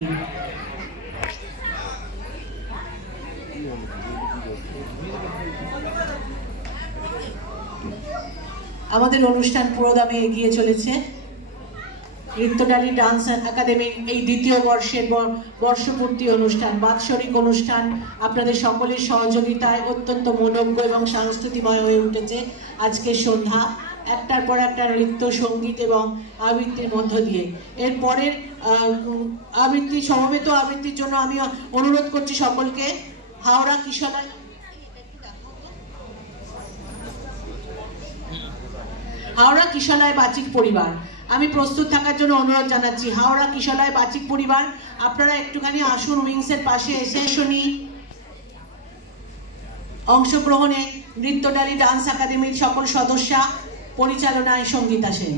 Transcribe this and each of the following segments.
আমাদের অনুষ্ঠান পুরোদমে এগিয়ে চলেছে। নৃত্যডালি ডান্স একাডেমির এই দ্বিতীয় বর্ষের বর্ষপূর্তি অনুষ্ঠান, বাৎসরিক অনুষ্ঠান আপনাদের সকলের সহযোগিতায় অত্যন্ত মনোজ্ঞ এবং সাংস্কৃতিকময় হয়ে উঠেছে। আজকের সন্ধ্যা একটার পর একটা নৃত্য, সঙ্গীত এবং আবৃত্তির মধ্য দিয়ে এর পরের আবৃত্তি, সমবেত আবৃত্তির জন্য আমি অনুরোধ করছি সকলকে হাওড়া কিশলয় বাচিক পরিবার, আমি প্রস্তুত থাকার জন্য অনুরোধ জানাচ্ছি। হাওড়া কিশলয় বাচিক পরিবার, আপনারা একটুখানি আসুন উইংসের পাশে এসে শুনি অংশগ্রহণে নৃত্যডালি ডান্স একাডেমির সকল সদস্যা, পরিচালনায় সঙ্গীতা সেন।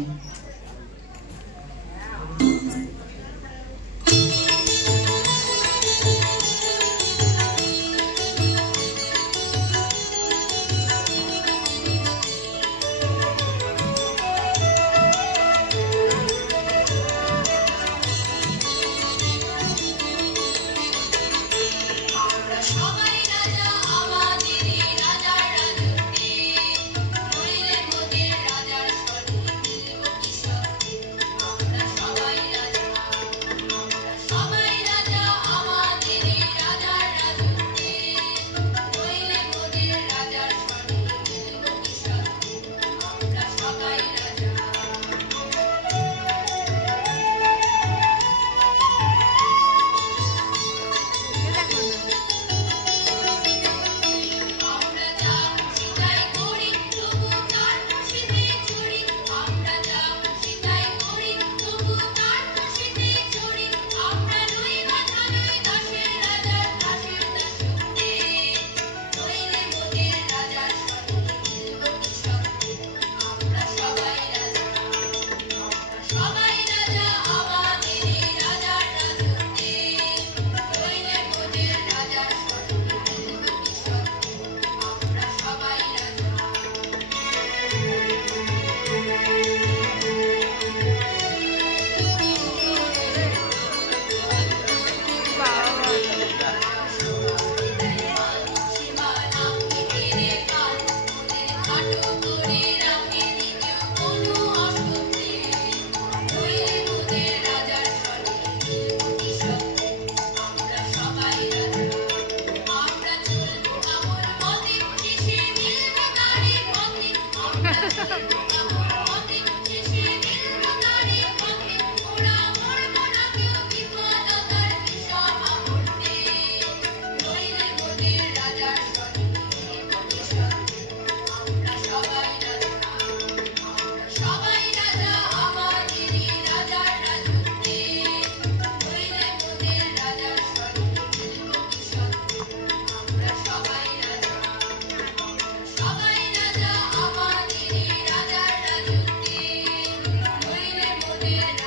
Yeah.